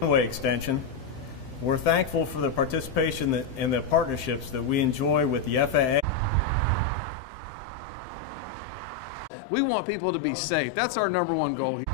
Runway extension. We're thankful for the participation and the partnerships that we enjoy with the FAA. We want people to be safe. That's our #1 goal here.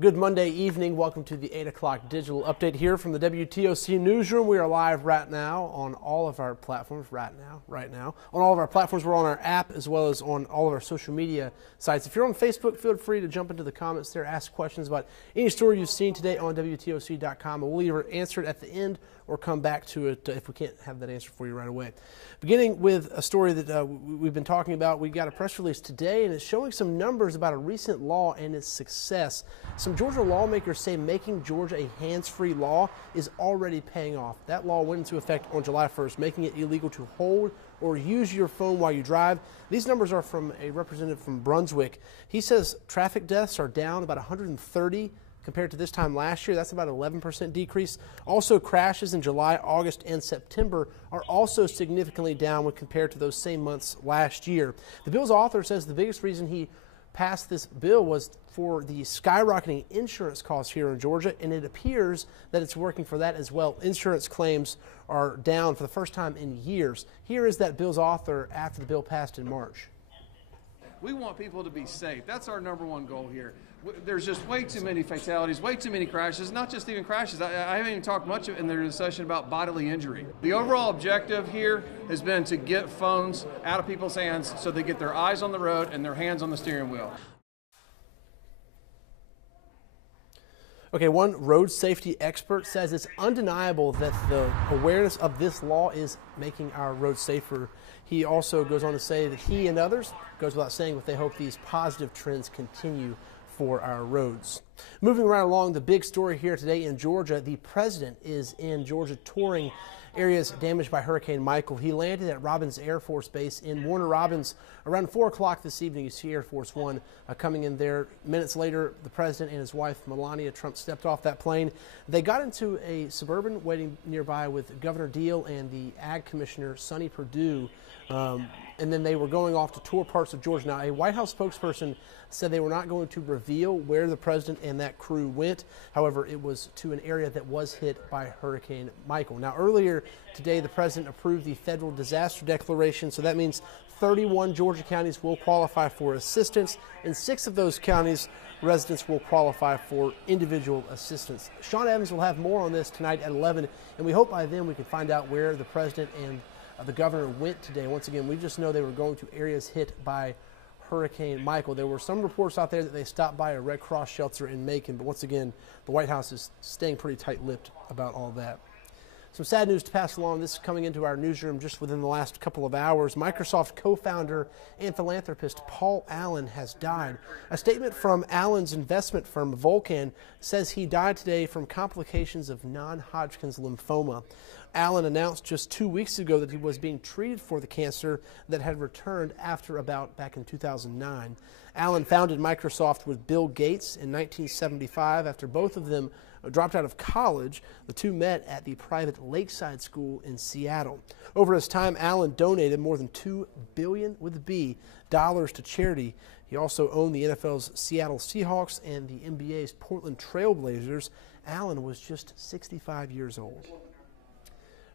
Good Monday evening. Welcome to the 8 o'clock digital update here from the WTOC newsroom. We are live right now on all of our platforms. Right now on all of our platforms. We're on our app as well as on all of our social media sites. If you're on Facebook, feel free to jump into the comments there, ask questions about any story you've seen today on WTOC.com, and we'll either answer it at the end or come back to it if we can't have that answer for you right away. Beginning with a story that we've been talking about, we got a press release today, and it's showing some numbers about a recent law and its success. Some Georgia lawmakers say making Georgia a hands-free law is already paying off. That law went into effect on July 1st, making it illegal to hold or use your phone while you drive. These numbers are from a representative from Brunswick. He says traffic deaths are down about 130 compared to this time last year. That's about an 11% decrease. Also, crashes in July, August, and September are also significantly down when compared to those same months last year. The bill's author says the biggest reason he passed this bill was for the skyrocketing insurance costs here in Georgia, and it appears that it's working for that as well. Insurance claims are down for the first time in years. Here is that bill's author after the bill passed in March. We want people to be safe. That's our number one goal here. There's just way too many fatalities, way too many crashes, not just even crashes. I haven't even talked much in the session about bodily injury. The overall objective here has been to get phones out of people's hands so they get their eyes on the road and their hands on the steering wheel. Okay, one road safety expert says it's undeniable that the awareness of this law is making our roads safer. He also goes on to say that he and others, goes without saying, but they hope these positive trends continue for our roads. Moving right along, the big story here today in Georgia, the president is in Georgia touring areas damaged by Hurricane Michael. He landed at Robins Air Force Base in Warner Robins around 4 o'clock this evening. You see Air Force One coming in there. Minutes later, the president and his wife, Melania Trump, stepped off that plane. They got into a Suburban waiting nearby with Governor Deal and the Ag Commissioner, Sonny Perdue, and then they were going off to tour parts of Georgia. Now, a White House spokesperson said they were not going to reveal where the president and that crew went. However, it was to an area that was hit by Hurricane Michael. Now, earlier today, the president approved the federal disaster declaration, so that means 31 Georgia counties will qualify for assistance. In 6 of those counties, residents will qualify for individual assistance. Sean Evans will have more on this tonight at 11, and we hope by then we can find out where the president and the governor went today. Once again, we just know they were going to areas hit by Hurricane Michael. There were some reports out there that they stopped by a Red Cross shelter in Macon, but once again, the White House is staying pretty tight-lipped about all that. Some sad news to pass along. This is coming into our newsroom just within the last couple of hours. Microsoft co-founder and philanthropist Paul Allen has died. A statement from Allen's investment firm Vulcan says he died today from complications of non-Hodgkin's lymphoma. Allen announced just 2 weeks ago that he was being treated for the cancer that had returned after a bout back in 2009. Allen founded Microsoft with Bill Gates in 1975 after both of them dropped out of college. The two met at the private Lakeside School in Seattle. Over his time, Allen donated more than $2 billion to charity. He also owned the NFL's Seattle Seahawks and the NBA's Portland Trail Blazers. Allen was just 65 years old.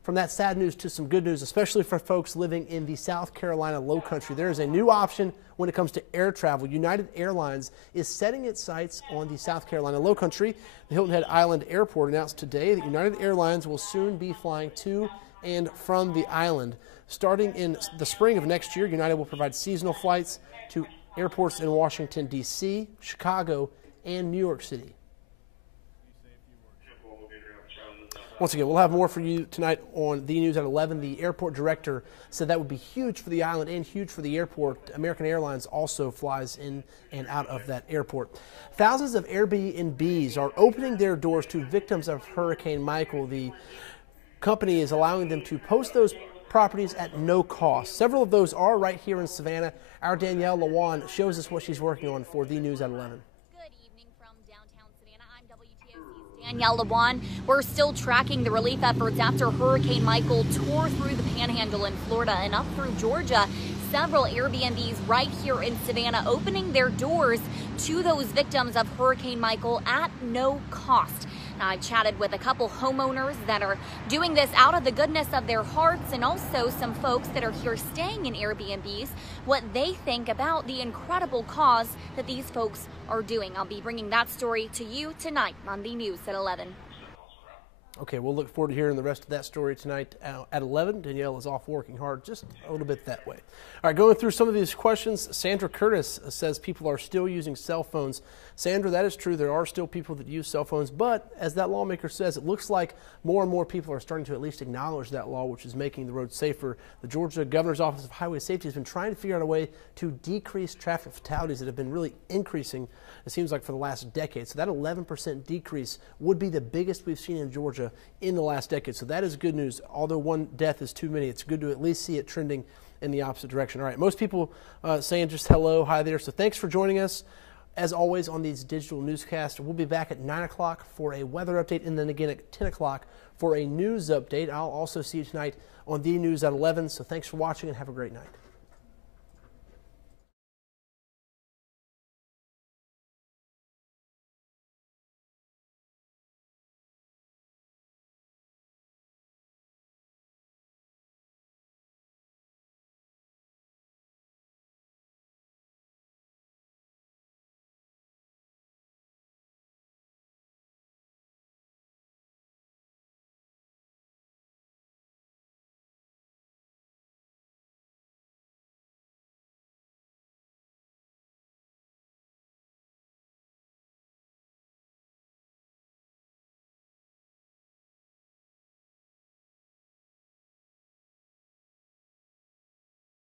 From that sad news to some good news, especially for folks living in the South Carolina Low Country. There is a new option when it comes to air travel. United Airlines is setting its sights on the South Carolina Low Country. The Hilton Head Island Airport announced today that United Airlines will soon be flying to and from the island. Starting in the spring of next year, United will provide seasonal flights to airports in Washington, D.C., Chicago, and New York City. Once again, we'll have more for you tonight on The News at 11. The airport director said that would be huge for the island and huge for the airport. American Airlines also flies in and out of that airport. Thousands of Airbnbs are opening their doors to victims of Hurricane Michael. The company is allowing them to post those properties at no cost. Several of those are right here in Savannah. Our Danielle Lawan shows us what she's working on for The News at 11. Danielle Lawan. We're still tracking the relief efforts after Hurricane Michael tore through the Panhandle in Florida and up through Georgia. Several Airbnbs right here in Savannah opening their doors to those victims of Hurricane Michael at no cost. I've chatted with a couple homeowners that are doing this out of the goodness of their hearts, and also some folks that are here staying in Airbnbs, what they think about the incredible cause that these folks are doing. I'll be bringing that story to you tonight on the news at 11. Okay, we'll look forward to hearing the rest of that story tonight at 11. Danielle is off working hard just a little bit that way. All right, going through some of these questions, Sandra Curtis says people are still using cell phones. Sandra, that is true. There are still people that use cell phones, but as that lawmaker says, it looks like more and more people are starting to at least acknowledge that law, which is making the road safer. The Georgia Governor's Office of Highway Safety has been trying to figure out a way to decrease traffic fatalities that have been really increasing, it seems like, for the last decade. So that 11% decrease would be the biggest we've seen in Georgia in the last decade. So that is good news. Although one death is too many, it's good to at least see it trending in the opposite direction. All right, most people saying just hello, hi there. So thanks for joining us. As always, on these digital newscasts, we'll be back at 9 o'clock for a weather update, and then again at 10 o'clock for a news update. I'll also see you tonight on the news at 11. So thanks for watching and have a great night.